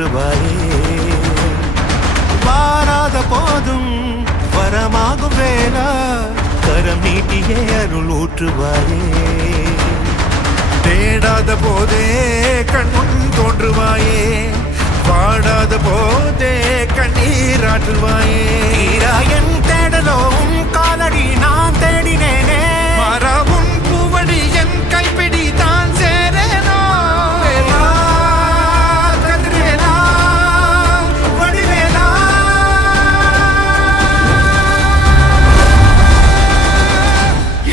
ஊற்றுவாயே வாராத போதும் வரமாகும் வேளா கரம் நீட்டியே அருள் ஊற்றுவாயே தேடாத போதே கண்முன் தோன்றுவாயே பாடாத போதே கண்ணீராற்றுவாயே என் தேடலும் காலடி நான் தேடினேனே மாறாவும் பூவடி என் கைப்பிடி தான் சேரேனோ கதிரேலா வடிவேலா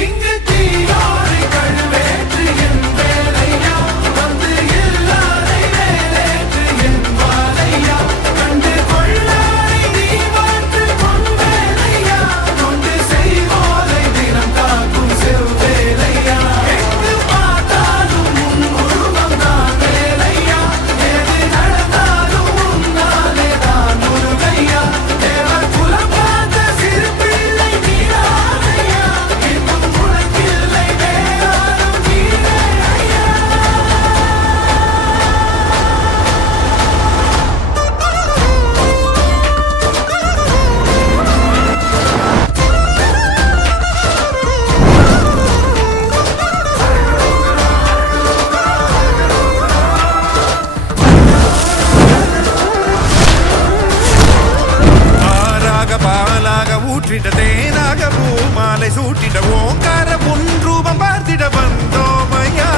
இங்கு தீயோரை கழுவேற்று என் வேலையா வந்து இல்லாதை வேலேற்று என் வாழையா கண்டு கொள்ளாரை நீ மாற்று பொன் வேலையா கொண்டு செய்வோரை தினம் காக்கும் செவ்வேலையா எங்கு பார்த்தாலும் உன் உருவம் தான் வேலையா எது நடந்தாலும் உன்னாலே தான் முருகையா தேவர் குலம் பார்த்த சிறு பிள்ளை நீரானையா இன்னும் உனக்கில்லை வேறாரும் நீரே ஐயா ஆறாக பாலாக ஊற்றிட தேனாக பூமாலை சூட்டிட ஓங்கார பொன் ரூபம் பார்த்திட வந்தோமையா